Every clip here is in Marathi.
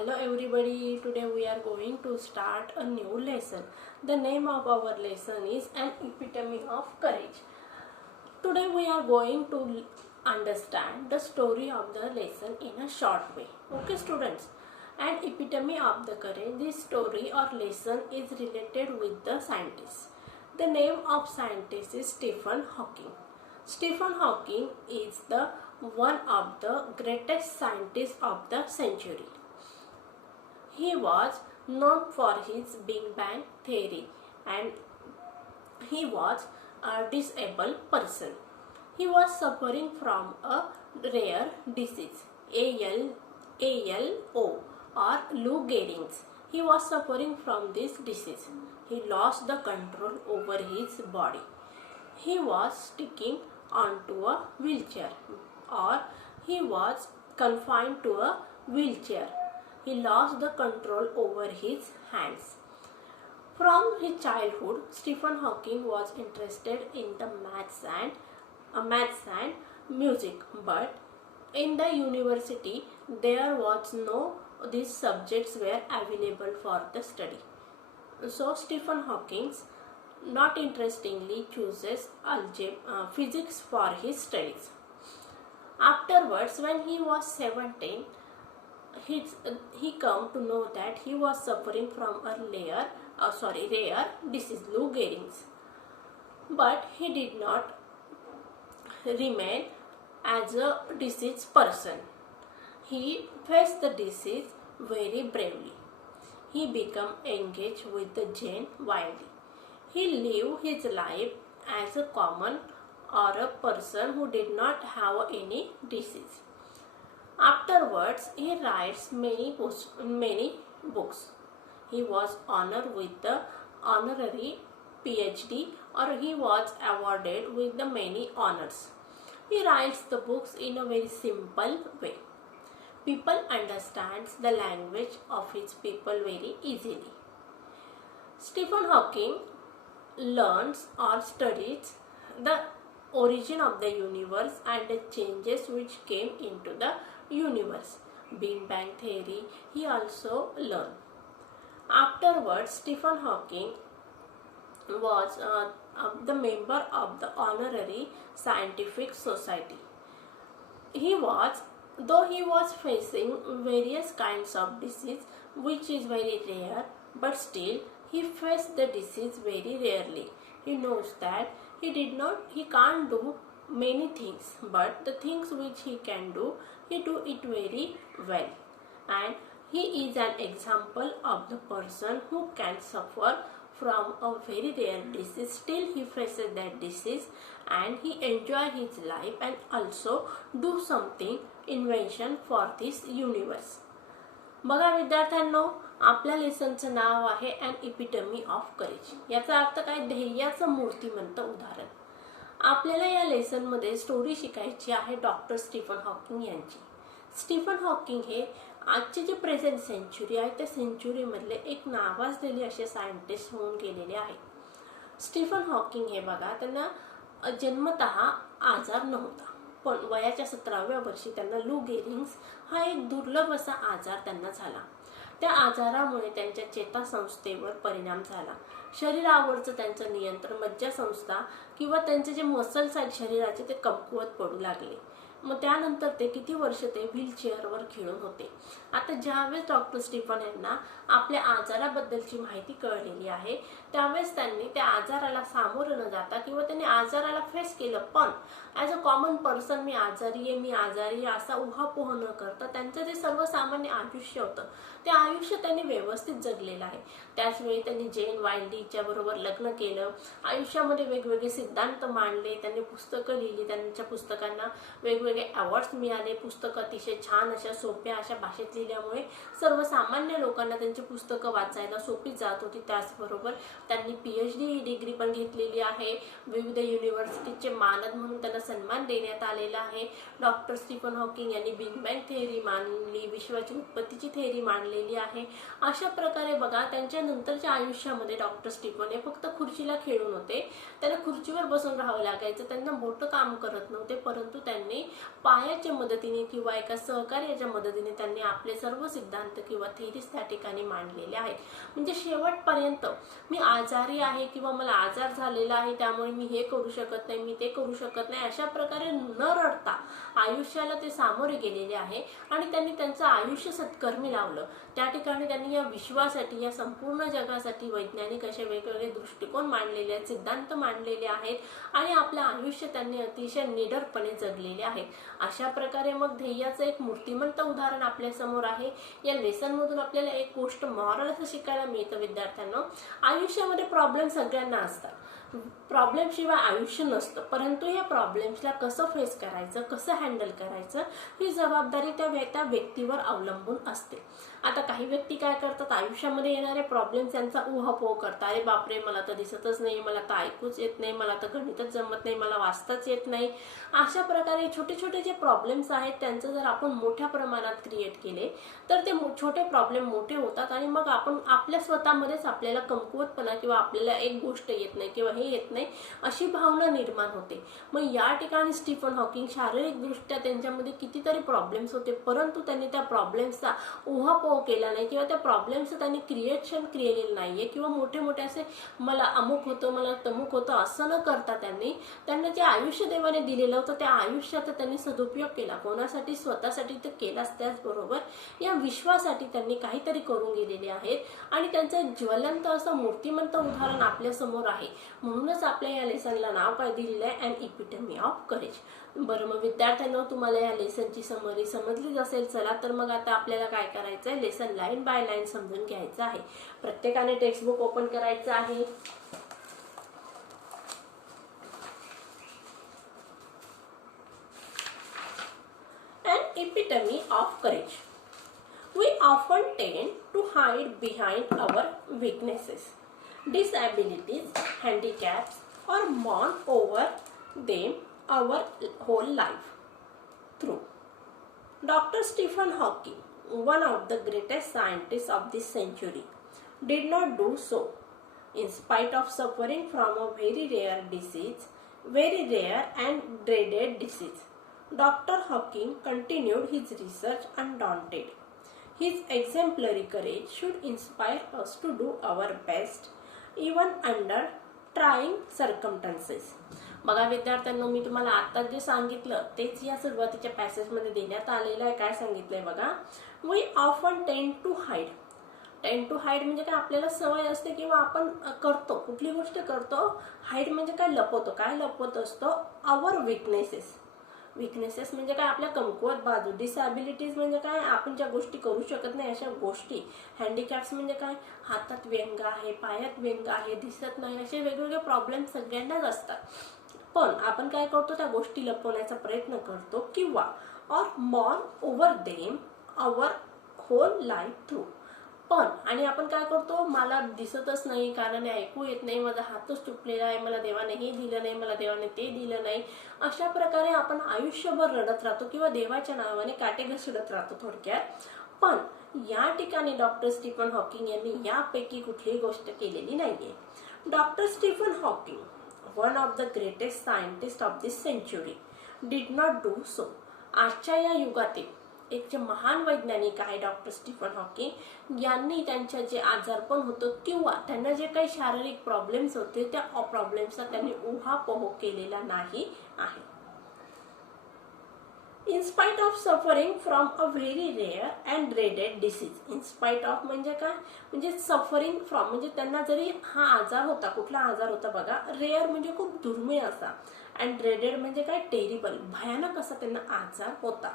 Hello everybody, today we are going to start a new lesson. The name of our lesson is An Epitome of Courage. Today we are going to understand the story of the lesson in a short way. Okay students, An Epitome of the Courage, this story or lesson is related with the scientist. The name of scientist is Stephen Hawking. Stephen Hawking is the one of the greatest scientists of the century. He was known for his Big Bang theory and he was a disabled person. He was suffering from a rare disease, ALO or Lou Gehrig's. He was suffering from this disease. He lost the control over his body. He was sticking onto a wheelchair or he was confined to a wheelchair. He lost the control over his hands. From his childhood, Stephen Hawking was interested in the maths and music, but in the university there was no these subjects were available for the study. So Stephen Hawking, not interestingly, chooses physics for his studies. Afterwards, when he was 17, he come to know that he was suffering from a rare disease, Lou Gehrig's. But he did not remain as a diseased person. He faced the disease very bravely. He became engaged with the Jane Wiley. He lived his life as a common or a person who did not have any disease. Afterwards, he writes many books. He was honored with the honorary PhD or he was awarded with the many honors. He writes the books in a very simple way. People understand the language of his people very easily. Stephen Hawking learns or studies the origin of the universe and the changes which came into the universe. Big Bang theory he also learned. Afterwards, Stephen Hawking was the member of the Honorary Scientific Society. Though he was facing various kinds of disease which is very rare, but still he faced the disease very rarely. He knows that he can't do many things, but the things which he can do, he do it very well. And he is an example of the person who can suffer from a very rare disease. Still he faces that disease and he enjoy his life and also do something invention for this universe. बघा विद्यार्थ्यांनो, आपल्या लेसनचं नाव आहे अन इपिटमी ऑफ करेज. याचा अर्थ काय? धैर्याचं मूर्तिमंत उदाहरण. आपल्याला या लेसन मध्ये स्टोरी शिकायची आहे डॉक्टर स्टीफन हॉकिंग यांची. स्टीफन हॉकिंग हे आजचे जे प्रेझेंट सेंचुरी आहे त्या सेंचुरी मधले एक नावाजलेले असे सायंटिस्ट होऊन गेलेले आहेत. स्टीफन हॉकिंग हे बघा, त्यांना जन्मतः आजार नव्हता, पण वयाच्या 17व्या वर्षी त्यांना लू गेहरिग्स हा एक दुर्लभ असा आजार त्यांना झाला. त्या आजारामुळे त्यांच्या चेतासंस्थेवर परिणाम झाला. शरीरावरचं त्यांचं नियंत्रण, मज्जासंस्था किंवा त्यांचे जे मसल्स आहेत शरीराचे ते कमकुवत पडू लागले. मग त्यानंतर ते किती वर्ष ते व्हीलचेअरवर खेळून होते. आता ज्यावेळेस डॉक्टर स्टीफन यांना आपल्या आजाराबद्दलची माहिती कळलेली आहे त्यावेळेस त्यांनी त्या आजाराला सामोरं न जाता किंवा त्यांनी आजाराला फेस केलं, पण ॲज अ कॉमन पर्सन मी आजारी आहे असा उहापोह न करता त्यांचं जे सर्वसामान्य आयुष्य होतं ते आयुष्य त्यांनी व्यवस्थित जगलेलं आहे. त्याचवेळी त्यांनी जेन वाइल्डीच्या बरोबर लग्न केलं, आयुष्यामध्ये वेगवेगळे सिद्धांत मांडले, त्यांनी पुस्तकं लिहिली, त्यांच्या पुस्तकांना वेगवेगळे अवॉर्ड्स मिळाले. पुस्तकं अतिशय छान अशा सोप्या अशा भाषेत लिहिल्यामुळे सर्वसामान्य लोकांना त्यांची पुस्तकं वाचायला सोपी जात होती. त्याचबरोबर त्यांनी PhD ही डिग्री पण घेतलेली आहे. विविध युनिव्हर्सिटीचे मानद म्हणून त्यांना सन्मान देण्यात आलेला आहे. डॉक्टर स्टीफन हॉकिंग यांनी बिग बँग थिअरी मांडली, विश्वाची उत्पत्तीची थिअरी मांडलेली आहे. अशा प्रकारे बघा, त्यांच्या नंतरच्या आयुष्यामध्ये डॉक्टर स्टीफन हे फक्त खुर्चीला खेळून होते. त्यांना खुर्चीवर बसून राहावं लागायचं, त्यांना मोठं काम करत नव्हते, परंतु त्यांनी पायाच्या मदतीने किंवा एका सहकार्याच्या मदतीने त्यांनी आपले सर्व सिद्धांत किंवा थेरीज त्या ठिकाणी मांडलेले आहेत. म्हणजे शेवटपर्यंत मी आजारी आहे किंवा मला आजार झालेला आहे त्यामुळे मी हे करू शकत नाही, मी ते करू शकत नाही, अशा प्रकारे न रडता आयुष्याला ते सामोरे गेलेले आहे आणि त्यांनी त्यांचं आयुष्य सत्कर्मी लावलं. त्या ठिकाणी त्यांनी या विश्वासाठी, या संपूर्ण जगासाठी वैज्ञानिक असे वेगवेगळे दृष्टिकोन मांडलेले आहेत, सिद्धांत मांडलेले आहेत आणि आपलं आयुष्य त्यांनी अतिशय निडरपणे जगलेले आहे. अशा प्रकारे मग ध्येयाचं एक मूर्तिमंत उदाहरण आपल्या समोर आहे. या लेसन मधून आपल्याला एक गोष्ट मॉरल असं शिकायला मिळतं विद्यार्थ्यांना, आयुष्यामध्ये प्रॉब्लेम सगळ्यांना असतात, प्रॉब्लेम शिवाय आयुष्य नसतं, परंतु या प्रॉब्लेम्सला कसं फेस करायचं, कसं हँडल करायचं ही जबाबदारी त्या व्यक्तीवर अवलंबून असते. आता काही व्यक्ती काय करतात, आयुष्यामध्ये येणारे प्रॉब्लेम त्यांचा उहापोह करतात. अरे बापरे, मला तर दिसतच नाही, मला तर ऐकूच येत नाही, मला तर गणितच जमत नाही, मला वाचताच येत नाही. अशा प्रकारे छोटे छोटे जे प्रॉब्लेम्स आहेत त्यांचं जर आपण मोठ्या प्रमाणात क्रिएट केले तर ते छोटे प्रॉब्लेम मोठे होतात आणि मग आपण आपल्या स्वतःमध्येच आपल्याला कमकुवतपणा किंवा आपल्याला एक गोष्ट येत नाही किंवा हे येत नाही अशी भावना निर्माण होते. मग या ठिकाणी स्टीफन हॉकिंग शारीरिकदृष्ट्या त्यांच्यामध्ये कितीतरी प्रॉब्लेम्स होते, परंतु त्यांनी त्या प्रॉब्लेम्सचा उहापोह केला नाही किंवा त्या प्रॉब्लेम्सचं त्यांनी क्रिएशन केलेलं नाहीये किंवा मोठे मोठे असे मला अमुक होतं, मला तमुक होतं असं न करता त्यांना जे आयुष्य देवाने दिलेलं होतं त्या आयुष्याचा त्यांनी सदुपयोग केला. कोणासाठी? स्वतःसाठी तर केलाच, त्याचबरोबर या विश्वासाठी त्यांनी काहीतरी करून गेलेले आहेत आणि त्यांचं ज्वलंत असं मूर्तिमंत उदाहरण आपल्या समोर आहे. म्हणूनच आपल्या या लेसनला नाव काय दिलेलं आहे, अन इपिटमी ऑफ करेज. बरं, मग विद्यार्थ्यांना तुम्हाला या लेसनची समरी समजलीच असेल. चला तर मग आता आपल्याला काय करायचं आहे, लेसन लाईन बाय लाईन समजून घ्यायचं आहे. प्रत्येकाने टेक्स्टबुक ओपन करायचं आहे. An epitome of courage. We often tend to hide behind our weaknesses, disabilities, handicaps, or mourn over them our whole life. Through Dr. Stephen Hawking, one of the greatest scientists of this century, did not do so. In spite of suffering from a very rare and dreaded disease, Dr. Hawking continued his research undaunted. His exemplary courage should inspire us to do our best, even under trying circumstances. बघा विद्यार्थ्यांनो, मी तुम्हाला आता जे सांगितलं तेच या सुरुवातीच्या पॅसेजमध्ये देण्यात आलेलं आहे. काय सांगितलंय बघा, वी ऑफन टेंड टू हाईड. टेंड टू हाईड म्हणजे काय, आपल्याला सवय असते किंवा आपण करतो, कुठली गोष्ट करतो. हाईड म्हणजे काय, लपवतो. काय लपवत असतो, आवर विकनेसेस. विकनेसेस म्हणजे काय, आपल्या कमकुवत बाजू. डिसॅबिलिटीज म्हणजे काय, आपण ज्या गोष्टी करू शकत नाही अशा गोष्टी. हँडिकॅप्स म्हणजे काय, हातात व्यंग आहे, पायात व्यंग आहे, दिसत नाही, असे वेगवेगळे प्रॉब्लेम सगळ्यांनाच असतात. पण आपण काय करतो, त्या गोष्टी लपवण्याचा प्रयत्न करतो किंवा or mourn over them our whole life through. पण आणि आपण काय करतो, मला दिसतच नाही, कानाने ऐकू येत नाही, माझा हातच तुटलेला आहे, मला देवाने हे दिलं नाही, मला देवाने ते दिलं नाही, अशा प्रकारे आपण आयुष्यभर रडत राहतो किंवा देवाच्या नावाने काटे घसरत राहतो थोडक्यात. पण या ठिकाणी डॉक्टर स्टीफन हॉकिंग यांनी यापैकी कुठलीही गोष्ट केलेली नाहीये. Doctor Stephen Hawking, one of the greatest scientist of this century, did not do so. आजच्या या युगातील एक जे महान वैज्ञानिक आहे डॉक्टर स्टीफन हॉकिंग यांनी त्यांच्या जे आजारपण होतं किंवा त्यांना जे काही शारीरिक प्रॉब्लेम्स होते त्या प्रॉब्लेम्सचा त्यांनी उहापोह केलेला नाही आहे. In spite of suffering from a very rare and dreaded disease. In spite of म्हणजे काय, म्हणजे सफरिंग फ्रॉम म्हणजे त्यांना जरी हा आजार होता, कुठला आजार होता बघा, रेअर म्हणजे खूप दुर्मिळ असा, अँड ड्रेडेड म्हणजे काय, टेरिबल, भयानक असा त्यांना आजार होता.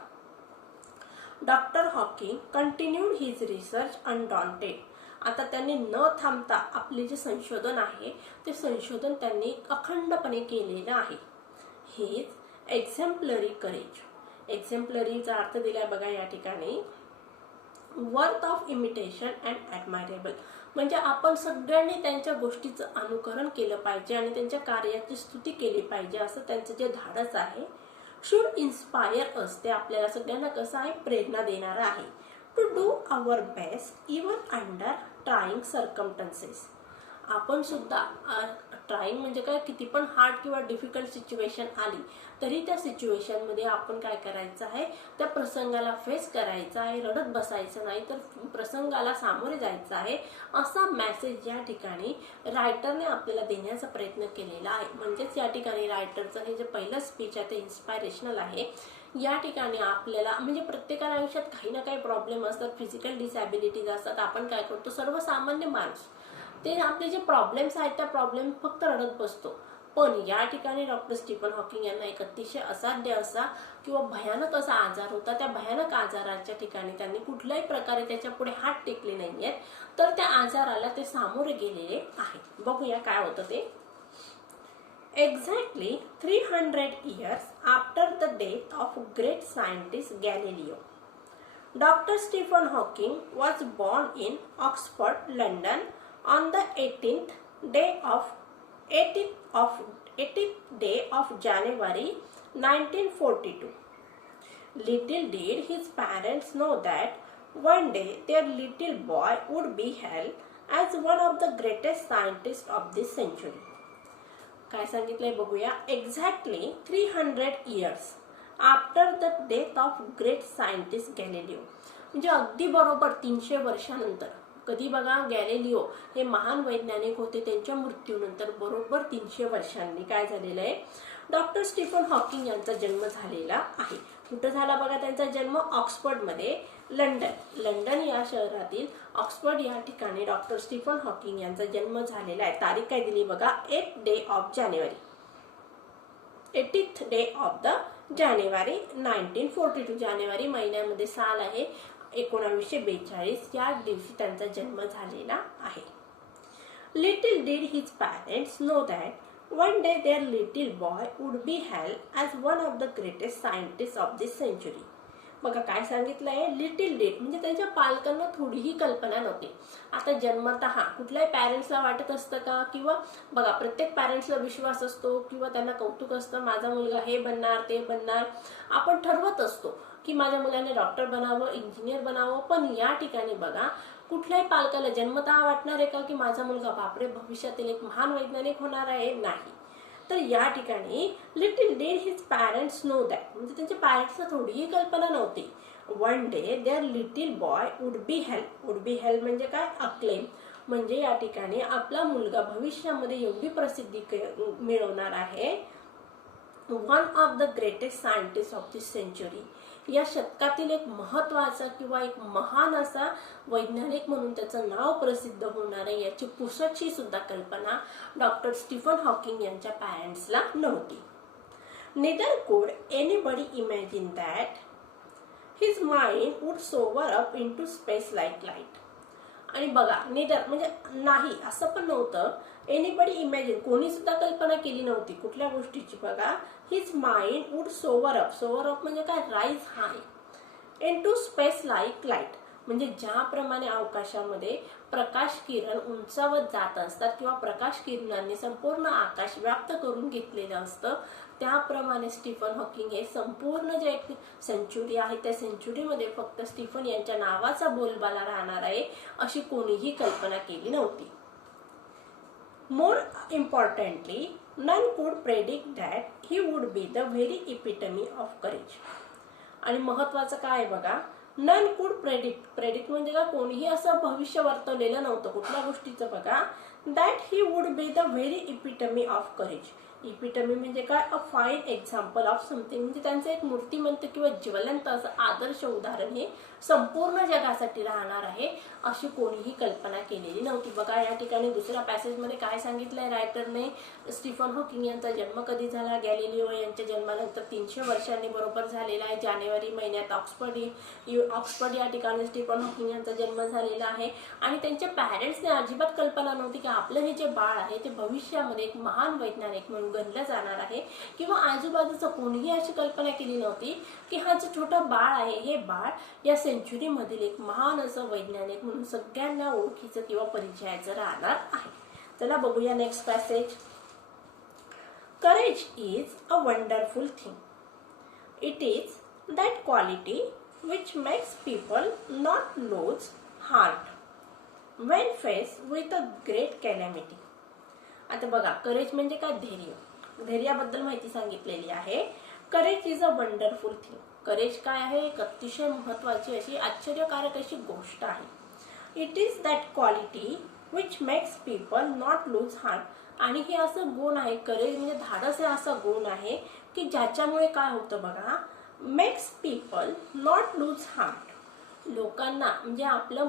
Doctor Hawking continued his research undaunted. आता त्यांनी न थांबता आपले जे संशोधन आहे ते संशोधन त्यांनी अखंडपणे केलेलं आहे. His एक्झेम्पलरी courage. एक्झेम्पलरीचा अर्थ दिलाय बघा या ठिकाणी, वर्थ ऑफ इमिटेशन अँड ॲडमायरेबल. म्हणजे आपण सगळ्यांनी त्यांच्या गोष्टीचं अनुकरण केलं पाहिजे आणि त्यांच्या कार्याची स्तुती केली पाहिजे असं त्यांचं जे धाडस आहे. शुड इन्स्पायर अस, ते आपल्याला सगळ्यांना कसं आहे, प्रेरणा देणार आहे. To do our best even under trying circumstances. आपण सुद्धा ट्राईंग म्हणजे काय, किती पण हार्ड किंवा डिफिकल्ट सिच्युएशन आली तरी त्या सिच्युएशनमध्ये आपण काय करायचं आहे, त्या प्रसंगाला फेस करायचं आहे, रडत बसायचं नाही, तर प्रसंगाला सामोरे जायचं आहे, असा मेसेज या ठिकाणी रायटरने आपल्याला देण्याचा प्रयत्न केलेला आहे. म्हणजेच या ठिकाणी रायटरचं हे जे पहिलं स्पीच आहे ते इन्स्पायरेशनल आहे. या ठिकाणी आपल्याला म्हणजे प्रत्येकाला आयुष्यात काही ना काही प्रॉब्लेम असतात, फिजिकल डिसॅबिलिटीज असतात. आपण काय करतो, सर्वसामान्य माणूस ते आपले जे प्रॉब्लेम्स आहेत त्या प्रॉब्लेम फक्त रडत बसतो. पण या ठिकाणी डॉक्टर स्टीफन हॉकिंग यांना एक अतिशय असाध्य असा किंवा भयानक असा आजार होता. त्या भयानक आजाराच्या ठिकाणी त्यांनी कुठल्याही प्रकारे त्याच्या पुढे हात टेकले नाहीयेत, तर त्या आजाराला ते सामोरे गेलेले आहेत. बघूया काय होतं ते. Exactly 300 years after the death of great scientist Galileo, Dr. Stephen Hawking was born in Oxford, London on the 18th day of January 1942. Little did his parents know that one day their little boy would be hailed as one of the greatest scientists of this century. काय सांगितलंय बघूया. Exactly 300 years after the death of great scientist Galileo, म्हणजे अगदी बरोबर 300 वर्षानंतर. कधी बघा, गॅलिलिओ हे महान वैज्ञानिक होते, त्यांच्या मृत्यूनंतर बरोबर 300 वर्षांनी काय झालेलं आहे, डॉक्टर स्टीफन हॉकिंग यांचा जन्म झालेला आहे. कुठं झाला बघा त्यांचा जन्म, ऑक्सफर्डमध्ये, लंडन या शहरातील ऑक्सफर्ड या ठिकाणी डॉक्टर स्टीफन हॉकिंग यांचा जन्म झालेला आहे. तारीख काय दिली बघा, 8th day of January 1942. जानेवारी महिन्यामध्ये साल आहे 1942. या दिवशी त्यांचा जन्म झालेला आहे. Little did his parents know that one day their little boy would be hailed as one of the greatest scientists of this century. बघा काय सांगितलंय, लिटिल डिड म्हणजे त्यांच्या पालकांना थोडीही कल्पना नव्हती. आता जन्मतः कुठल्याही पॅरेंट्सला वाटत असतं का, किंवा बघा प्रत्येक पॅरेंट्सला विश्वास असतो किंवा त्यांना कौतुक असतं, माझा मुलगा हे बनणार ते बनणार. आपण ठरवत असतो की माझ्या मुलाने डॉक्टर बनावं, इंजिनियर बनावं. पण या ठिकाणी बघा, कुठल्याही पालकाला जन्मतः वाटणार आहे का की माझा मुलगा बापरे भविष्यातील एक महान वैज्ञानिक होणार आहे? नाही. तर या ठिकाणी little did his parents know that म्हणजे त्यांच्या पॅरेंट्सला थोडीही कल्पना नव्हती. One day their little boy would be help म्हणजे काय, अक्लेम. म्हणजे या ठिकाणी आपला मुलगा भविष्यामध्ये एवढी प्रसिद्धी मिळवणार आहे, one of the greatest scientist of this century, या शतकातील एक महत्वाचा किंवा एक महान असा वैज्ञानिक म्हणून त्याचं नाव प्रसिद्ध होणार आहे, याची पुसटशी सुद्धा कल्पना डॉक्टर स्टीफन हॉकिंग यांच्या पॅरेंट्सला नव्हती. Neither could anybody imagine that his mind would soar up into space like light. आणि बघा, नेदर म्हणजे नाही असं पण नव्हतं, एनीबडी इमॅजिन कोणी सुद्धा कल्पना केली नव्हती कुठल्या गोष्टीची. बघा, his mind would soar up म्हणजे काय, rise high into space like light म्हणजे ज्याप्रमाणे अवकाशामध्ये प्रकाश किरण उंचावत जात असतात किंवा प्रकाश किरणांनी संपूर्ण आकाश व्याप्त करून घेतलेलं असतं, त्याप्रमाणे स्टीफन हॉकिंग हे संपूर्ण जे एक सेंचुरी आहे त्या सेंचुरीमध्ये फक्त स्टीफन यांच्या नावाचा बोलबाला राहणार आहे अशी कोणीही कल्पना केली नव्हती. मोर importantly, none could predict that he would be the very epitome of courage. आणि महत्वाचं काय आहे बघा, none could predict म्हणजे का, कोणीही असं भविष्य वर्तवलेलं नव्हतं कुठल्या गोष्टीचं. बघा, that he would be the very epitome of courage. इपिटमी म्हणजे काय, अ फाईन एक्झाम्पल ऑफ समथिंग म्हणजे त्यांचं एक मूर्तिमंत किंवा ज्वलंत असं आदर्श उदाहरण हे संपूर्ण जगासाठी राहणार आहे अशी कोणीही कल्पना केलेली नव्हती. बघा, या ठिकाणी दुसऱ्या पॅसेजमध्ये काय सांगितलंय रायटरने, स्टीफन हॉकिंग यांचा जन्म कधी झाला, गॅलिलिओ यांच्या जन्मानंतर 300 वर्षांनी बरोबर झालेला आहे. जानेवारी महिन्यात ऑक्सफर्ड या ठिकाणी स्टीफन हॉकिंग यांचा जन्म झालेला आहे. आणि त्यांच्या पॅरेंट्सने अजिबात कल्पना नव्हती की आपलं हे जे बाळ आहे ते भविष्यामध्ये एक महान वैज्ञानिक म्हणून गणलं जाणार आहे, किंवा आजूबाजूचं कोणीही अशी कल्पना केली नव्हती की हा जो छोटा बाळ आहे हे बाळ या सेंचुरी मधील एक महान असं वैज्ञानिक म्हणून सगळ्यांना ओळखीचं किंवा परिचयाचं राहणार आहे. चला बघूया next passage. Courage is a wonderful thing. It is that quality which makes people not lose heart when faced with a great calamity. आता बघा, करेज म्हणजे काय? धैर्य. धैर्याबद्दल माहिती सांगितलेली आहे. Courage is a wonderful thing. Courage काय आहे? एक अतिशय महत्त्वाची अशी आश्चर्यकारक अशी गोष्ट आहे. It is that quality which makes people not lose heart. आणि हे असं गुण आहे, करेज म्हणजे धाडस हे असा गुण आहे की ज्याच्यामुळे काय होतं बघा, makes people not lose heart. लोकांना म्हणजे आपलं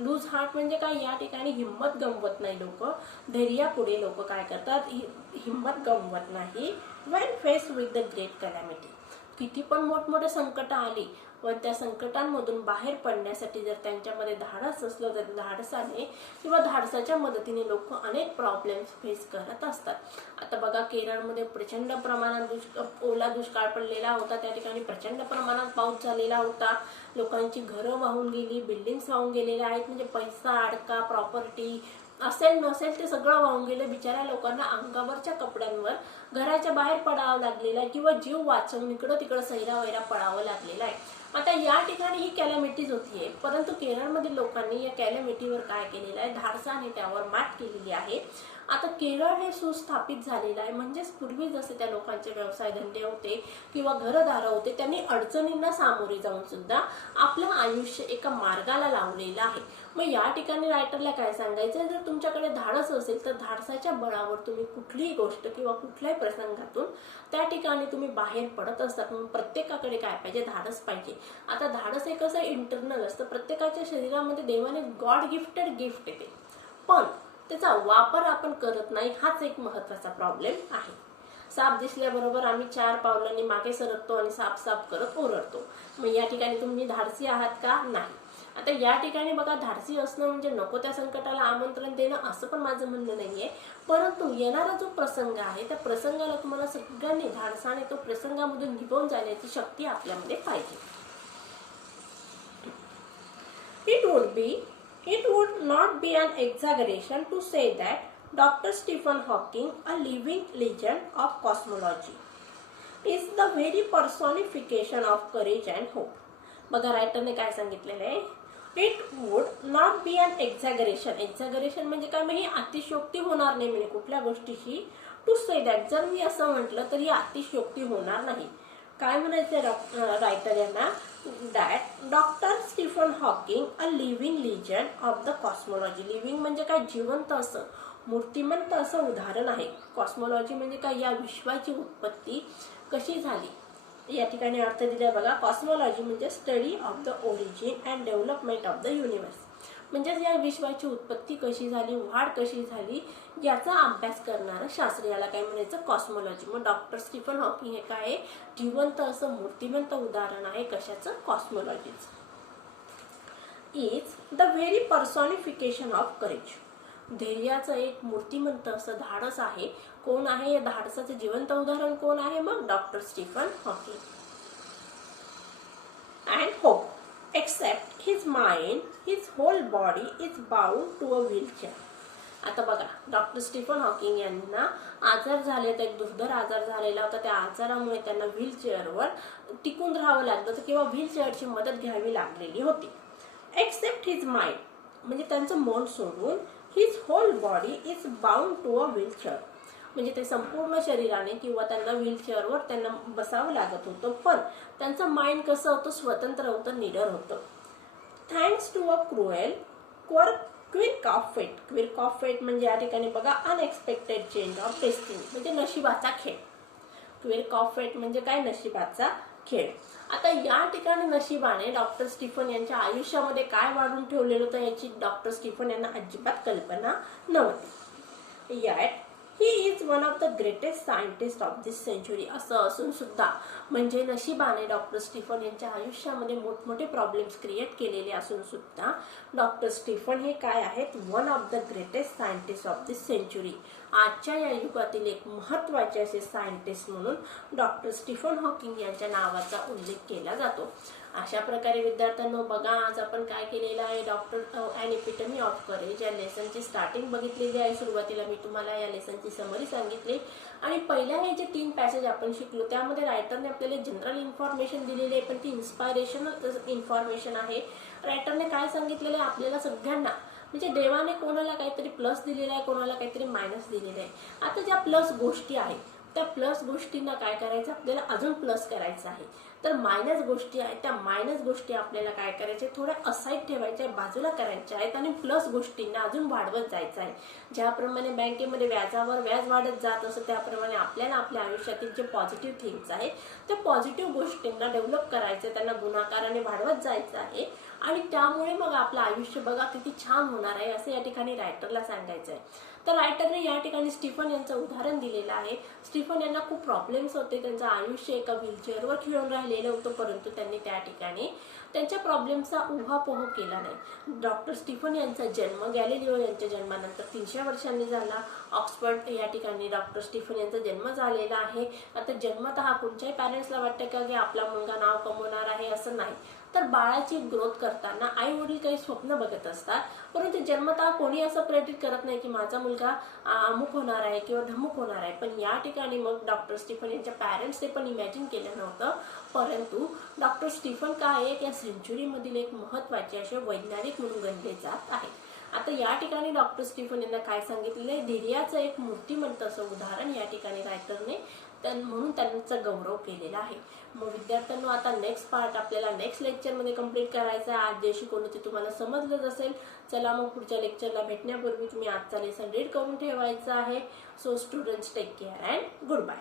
लूज हार्ट म्हणजे काय, या ठिकाणी हिंमत गमवत नाही लोक. धैर्यापुढे लोक काय करतात, हिंमत गमवत नाही. Wien face with the great calamity. किती पण मोठमोठे संकट आली व त्या संकटांमधून बाहेर पडण्यासाठी जर त्यांच्यामध्ये धाडस असलं तर धाडसाने किंवा धाडसाच्या मदतीने लोक अनेक प्रॉब्लेम्स फेस करत असतात. आता बघा, केरळमध्ये प्रचंड प्रमाणात ओला दुष्काळ पडलेला होता. त्या ठिकाणी प्रचंड प्रमाणात पाऊस झालेला होता. लोकांची घरं वाहून गेली, बिल्डिंग्स वाहून गेलेल्या आहेत. म्हणजे पैसा, अडका, प्रॉपर्टी असेल नसेल ते सगळं वाहून गेलं. बिचाऱ्या लोकांना अंगावरच्या कपड्यांवर घराच्या बाहेर पडावं लागलेलं आहे किंवा जीव वाचवून इकडं तिकडं सैरावैरा पडावं लागलेलं आहे. आता या ठिकाणी ही कॅलॅमिटीज होतीये, परंतु केरळमधील लोकांनी या कॅलॅमिटीवर काय केलेलं आहे, धाडसाने त्यावर मात केलेली आहे. आता केरळ हे सुस्थापित झालेलं आहे. म्हणजेच पूर्वी जसे त्या लोकांचे व्यवसाय धंदे होते किंवा घरदार होते, त्यांनी अडचणींना सामोरे जाऊन सुद्धा आपलं आयुष्य एका मार्गाला लावलेलं आहे. मग या ठिकाणी रायटरला काय सांगायचं, जर तुमच्याकडे धाडस असेल तर धाडसाच्या बळावर तुम्ही कुठलीही गोष्ट किंवा कुठल्याही प्रसंगातून त्या ठिकाणी तुम्ही बाहेर पडत असतात. मग प्रत्येकाकडे काय पाहिजे, धाडस पाहिजे. आता धाडस हे कसं इंटरनल असतं. प्रत्येकाच्या शरीरामध्ये देवाने गॉड गिफ्टेड गिफ्ट येते, पण त्याचा वापर आपण करत नाही. हाच एक महत्त्वाचा प्रॉब्लेम आहे. साप दिसल्याबरोबर आम्ही 4 पावलांनी मागे सरकतो आणि साप साप करत ओरडतो. मग या ठिकाणी तुम्ही धाडसी आहात का? नाही. आता या ठिकाणी बघा, धाडसी असणं म्हणजे नको त्या संकटाला आमंत्रण देणं असं पण माझं म्हणणं नाहीये, परंतु येणारा जो प्रसंग आहे त्या प्रसंगाला तुम्हाला सगळ्यांनी धाडसाने तो प्रसंगामधून निभावून जाण्याची शक्ती आपल्यामध्ये पाहिजे. It would not be an exaggeration to say that Dr. Stephen Hawking, a living legend of cosmology, is the very personification of courage and hope. बघा, रायटरने काय सांगितलेलं आहे, it would not be an exaggeration. Exaggeration म्हणजे काय, मग ही अतिशयोक्ती होणार नाही म्हणजे कुठल्या गोष्टीची. टू से दॅट, जर मी असं म्हटलं तर ही अतिशयोक्ती होणार नाही. काय म्हणायचं रायटर यांना, that doctor Stephen Hawking, a living legend of the cosmology. Living म्हणजे काय, जिवंत असं, मूर्तिमंत असं उदाहरण आहे. कॉस्मॉलॉजी म्हणजे काय, या विश्वाची उत्पत्ती कशी झाली या ठिकाणी अर्थ दिलाय बघा. कॉस्मॉलॉजी म्हणजे study of the origin and development of the universe. म्हणजे या विश्वाची उत्पत्ती कशी झाली, वाढ कशी झाली याचा अभ्यास करणारं शास्त्र, याला काय म्हणायचं, कॉस्मॉलॉजी. मग डॉक्टर स्टीफन हॉकिंग हे काय, जिवंत असं मूर्तिमंत उदाहरण आहे कशाचं, कॉस्मॉलॉजीचं. Is the very personification of courage. धैर्याचं एक मूर्तिमंत असं धाडस आहे. कोण आहे या धाडसाचं जिवंत उदाहरण, कोण आहे, मग doctor Stephen Hawking. And hope, except his mind, his whole body is bound to a wheelchair. आता बघा, डॉक्टर स्टीफन हॉकिंग यांना आजार झाले, तर एक दुर्धर आजार झालेला होता. त्या आजारामुळे त्यांना व्हीलचेअरवर टिकून राहावं लागलं होतं किंवा व्हीलचेअरची मदत घ्यावी लागलेली होती. एक्सेप्ट हिज माइंड म्हणजे त्यांचं मन सोडून, his whole body is bound to a wheelchair म्हणजे ते संपूर्ण शरीराने किंवा त्यांना व्हीलचेअरवर त्यांना बसावं लागत होतं, पण त्यांचं माइंड कसं होतं, स्वतंत्र होतं, निडर होतं. Thanks to a quick of fate. Quick of fate म्हणजे या ठिकाणी बघा, अनएक्सपेक्टेड चेंज ऑफ डेस्टिनी म्हणजे नशिबाचा खेळ. क्विक ऑफ फेट म्हणजे काय, नशिबाचा खेळ. आता या ठिकाणी नशिबाने डॉक्टर स्टीफन यांच्या आयुष्यामध्ये काय वाढून ठेवलेलं होतं याची डॉक्टर स्टीफन यांना अजिबात कल्पना नव्हती. Yet he is one of the greatest scientist of this century. असं असून सुद्धा म्हणजे नशिबाने डॉक्टर स्टीफन यांच्या आयुष्यामध्ये मोठमोठे प्रॉब्लेम्स क्रिएट केलेले असून सुद्धा डॉक्टर स्टीफन हे काय आहेत, one of the greatest scientist of this century. आजच्या या युगातील एक महत्त्वाचे असे सायंटिस्ट म्हणून डॉक्टर स्टीफन हॉकिंग यांच्या नावाचा उल्लेख केला जातो. अशा प्रकारे विद्यार्थ्यांनो बघा, आज आपण काय केलेलं आहे, doctor an epitome of courage या लेसनची स्टार्टिंग बघितलेली आहे. सुरुवातीला मी तुम्हाला या लेसनची समरी सांगितली आणि पहिल्या हे जे 3 पॅसेज आपण शिकलो त्यामध्ये रायटरने आपल्याला जनरल इन्फॉर्मेशन दिलेली आहे, पण ती इन्स्पायरेशनल इन्फॉर्मेशन आहे. रायटरने काय सांगितलेलं आहे, आपल्याला सगळ्यांना म्हणजे देवाने कोणाला काहीतरी प्लस दिलेला आहे, कोणाला काहीतरी मायनस दिलेलं आहे. आता ज्या प्लस गोष्टी आहेत त्या प्लस गोष्टींना काय करायचं, आपल्याला अजून प्लस करायचं आहे. तर मायनस गोष्टी आहेत त्या मायनस गोष्टी आपल्याला काय करायच्या, थोड्या असाईड ठेवायच्या, बाजूला करायच्या आहेत आणि प्लस गोष्टींना अजून वाढवत जायचं आहे. ज्याप्रमाणे बँकेमध्ये व्याजावर व्याज वाढत जात असं त्याप्रमाणे आपल्याला आपल्या आयुष्यातील जे पॉझिटिव्ह थिंग्स आहेत त्या पॉझिटिव्ह गोष्टींना डेव्हलप करायचं, त्यांना गुणाकाराने वाढवत जायचं आहे. आणि त्यामुळे मग आपलं आयुष्य बघा किती छान होणार आहे असं या ठिकाणी रायटरला सांगायचं आहे. तर रायटरने या ठिकाणी स्टीफन यांचं उदाहरण दिलेलं आहे. स्टीफन यांना खूप प्रॉब्लेम्स होते, त्यांचं आयुष्य एका व्हीलचेअरवर खिळून राहिलेलं होतं, परंतु त्यांनी त्या ठिकाणी त्यांच्या प्रॉब्लेम्सचा उहापोह केला नाही. डॉक्टर स्टीफन यांचा जन्म गॅलिलिओ यांच्या जन्मानंतर 300 वर्षांनी झाला. ऑक्सफर्ड या ठिकाणी डॉक्टर स्टीफन यांचा जन्म झालेला आहे. आता जन्मतः कोणत्याही पॅरेंट्सला वाटतं का की आपला मुलगा नाव कमवणार आहे, असं नाही. तर बाळाची ग्रोथ करताना आई वडील काही स्वप्न बघत असतात, परंतु जन्मतः कोणी असं प्रेडिक्ट करत नाही की माझा मुलगा अमुक होणार आहे किंवा धमुक होणार आहे. पण या ठिकाणी मग डॉक्टर स्टीफन यांच्या पॅरेंट्सने पण इमॅजिन केलं नव्हतं, परंतु डॉक्टर स्टीफन काय आहे या सेंचुरीमधील एक महत्त्वाचे असे वैज्ञानिक म्हणून गणले जात आहे. आता या ठिकाणी डॉक्टर स्टीफन यांना काय सांगितलेलं आहे, धैर्याचं एक मूर्तिमंत असं उदाहरण या ठिकाणी रायटरने म्हणून त्यांचा गौरव केलेला आहे. मग विद्यार्थ्यांनो, आता नेक्स्ट पार्ट आपल्याला नेक्स्ट लेक्चरमध्ये कंप्लीट करायचा आहे. आज जे शिकवलं ते तुम्हाला समजलंच असेल. चला मग पुढच्या लेक्चरला भेटण्यापूर्वी तुम्ही आजचा लेसन रीड करून ठेवायचा आहे. So students, take care and good bye.